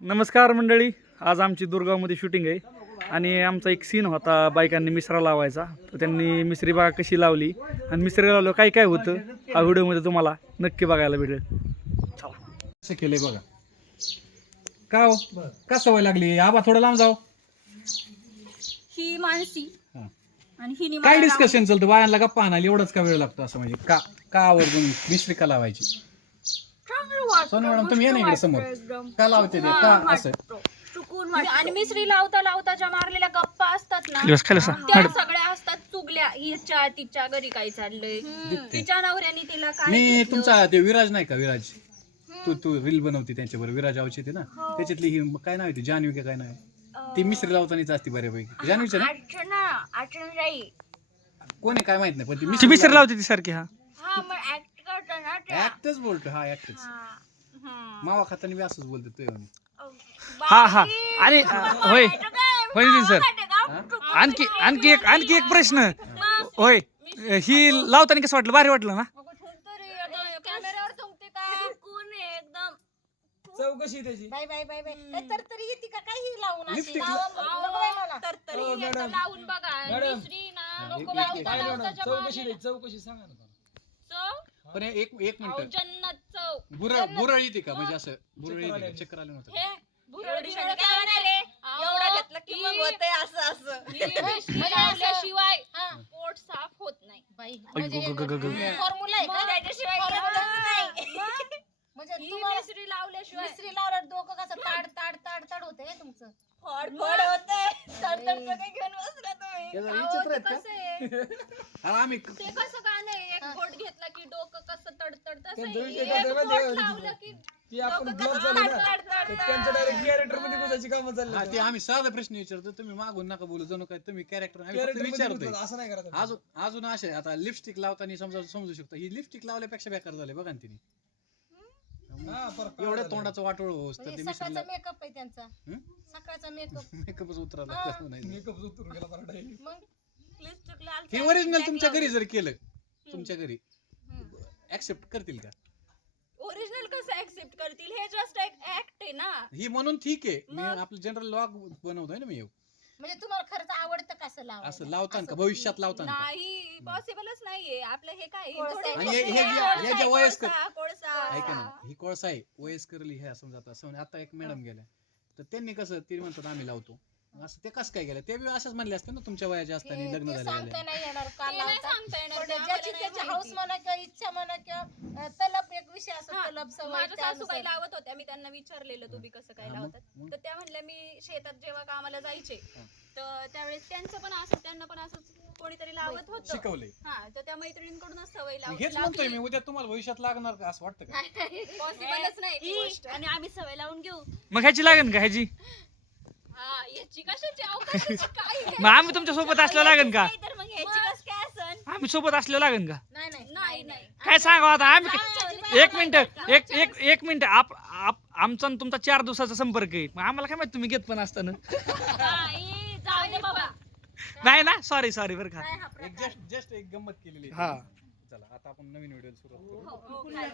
नमस्कार मंडळी. आज आमची दुर्गावमध्ये शूटिंग आहे. आणि आमचा एक सीन होता बायकांनी मिसरा लावायचा. तर त्यांनी मिसरी बागा कशी लावली? आणि मिसरी लावलं काय काय होतं? हा व्हिडिओमध्ये तुम्हाला नक्की बघायला भेटेल. कसं केलंय बघा. का हो? का सवय लागली? आबा थोडं लांब जाऊ. ही मानसी. हा. आणि हिने काय डिस्कशन चालतं? बायांना गप्पा आणायला एवढंच का वेळ लागतो असं म्हणजे? का का आवर्जून मिस्त्री का लावायची? सोनू मॅडम तुम्ही या ना इकडे समोर. का लावते ते? का असं? वाटतं. चुकून वाटतं. आणि मिसरी लावता लावता ज्या मारलेल्या गप्पा असतात ना. त्या सगळ्या असतात चुगल्या. हिच्या तिच्या घरी काय चाललंय? तिच्या नवऱ्याने तिला काय मी घेतलं? तुमचा ते विराज नाही का विराज? तू तू रील बनवते त्यांच्याबरोबर. विराज आवची ते ना. हो. त्याच्यातली ही काय नाव आहे ती? जान्हवी का काय नाव आहे? ती मिस्त्री लावतानाच असते बऱ्यापैकी. जान्हवीचं ना? अर्चना अर्चना राई कोणी काय माहीत नाही पण ती मिसरी लावते ती सारखी हा. हा मग ऍक्ट करतो ना. ऍक्टच बोलतो हा ऍक्टच हा. मावा खाताना बी असंच बोलतो तू येऊन. हा हा. आणि अं, होय. होय नितीन सर? आणखी आणखी एक आणखी एक प्रश्न. होय. ही लावताना कसं वाटलं? भारी वाटलं ना? कॅमेऱ्यावर तुमचे काय कोण आहे एकदम. चौकशी त्याची. बाय बाय बाय बाय तर तरी येते का? काही लावून अशी Lipstick. लावा मग. नको बाई मला. तर तरी हो, एकदा मॅडम. लावून बघा. मॅडम. दुसरी ना नको काय मॅडम, चौकशी सांगा ना? पण एक एक अहो, मिनिट जन्नत. बुरळ बुरळ येते का? म्हणजे असं बुरळ येते का? चक्कर आले नव्हतं हे भुरळ एवढी बिरळ शाळा काय काय म्हणाले? एवढं अहो, घेतलं की ही- मग होतंय असं असं. ही मिश्री म्हणजे हा. पोट साफ होत नाही. बाई म्हणजे. फॉर्म्युला आहे का? त्याच्याशिवाय मग? म्हणजे ही तुम्हाला लावल्याशिवाय. मिस्त्री लावल्यावर डोकं कसं ताड ताड ताड ताड होते हे तुमचं? फड फड होते तडतड सगळे घेऊन बसला तुम्ही. त्याचा अहो, विचित्र ते आहेत का? कसं आहे? अरे आम्ही ते कसं का नाही एक बोट घेतला की डोकं कसं तडतड तसं त्यांचं एक विषय कसं बोट माहिती आहे का? लावलं की की आपण डोकं ब्लॉक कसं झालं ना तडतड तर तडतड. त्यांच्या डायरेक्ट कॅरेक्टरमध्ये घुसायची कामं हा चालली ते आम्ही साधा प्रश्न विचारतो. तुम्ही मागून नका बोलू जणू काय तुम्ही कॅरेक्टर आम्ही फक्त कॅरेक्टर विचारतोय. असं नाही करायचं. अजून अजून असे आता लिपस्टिक लावताना समजा समजू शकता. ही लिपस्टिक लावल्यापेक्षा बेकार झाले बघा ना तिने. हा, एवढ्या झाला. तोंडाचं वाटोळ होत. म्हणजे ते मेकअप आहे त्यांचा? सकाळचा मेकअप मेकअपच उतरायला हा. कसं नाही. मेकअप उतरून गेला बरं direct. मग लिपस्टिक लाल हे साडी ओरिजिनल तुमच्या घरी. जर केलं तुमच्या घरी. ऍक्सेप्ट करतील का? ओरिजिनल कसं ऍक्सेप्ट करतील? हे जस्ट एक ऍक्ट आहे ना. ही म्हणून ठीक आहे. मी मग? आपलं जनरल लॉग बनवतोय ना मी म्हणजे तुम्हाला खरंच आवडतं कसं लावायला असं लावताना का? भविष्यात लावताना का? नाही पॉसिबलच नाहीये. आपलं हे काय? कोळसा थोडे आहे. आणि हे- हे- कोळसा हे- हे जे आहे, वयस्कर- कोळसा, कोळसा. ऐका ना ही कोळसा आहे. वयस्करली ह्या समजा आता समजा आता एक मॅडम गेल्या. तर त्यांनी कसं ते म्हणतात आम्ही लावतो. असं ते कसं काय गेलं? ते बी असंच म्हणले असते ना तुमच्या वयाच्या असताना लग्न ते झालेले. सांगता नाही येणार का ते नाही लावता? सांगता येणार, पण ते ज्याची आम्हाला त्याची नाही हाऊस. म्हणा किंवा इच्छा म्हणा किंवा अं, तलब एक विषय असतो हा, तलब सवय माझ्या सासूबाई त्यानुसार. लावत होत्या मी त्यांना विचारलेलं तुम्ही कसं काय हा, मग- लावतात? मग? तर त्या म्हणल्या मी शेतात जेव्हा कामाला जायचे हा. तर त्यावेळेस त्यांचं पण असं त्यांना पण असं कोणीतरी लावत होतं. शिकवलंय. हा तर त्या मैत्रिणींकडूनच सवय हेच म्हणतोय मी उद्या तुम्हाला भविष्यात लागणार का? असं वाटतं का? पॉसिबलच नाही ती गोष्ट. आणि आम्ही सवय लावून घेऊ. मग ह्याची लागेल का ह्याची? कशाची अहो, कशाची काय मग आम्ही तुमच्यासोबत असलं लागेल का? नाही तर मग ह्याची कस काय असन? आम्ही सोबत असलं लागेल का? नाही नाही. नाही नाही. काय सांगा आता आम्ही एक मिनिट एक एक एक मिनिट. आप आप- आमचा आणि तुमचा चार दिवसाचा संपर्क आहे. मग आम्हाला काय माहिती तुम्ही घेत पण असताना? नाही, जाऊ दे बाबा. नाही ना? सॉरी सॉरी बरं का. हा एक जस्ट जस्ट एक गंमत केलेली आहे. हा. चला आता आपण नवीन व्हिडिओ सुरुवात करू. हो, हो, काय.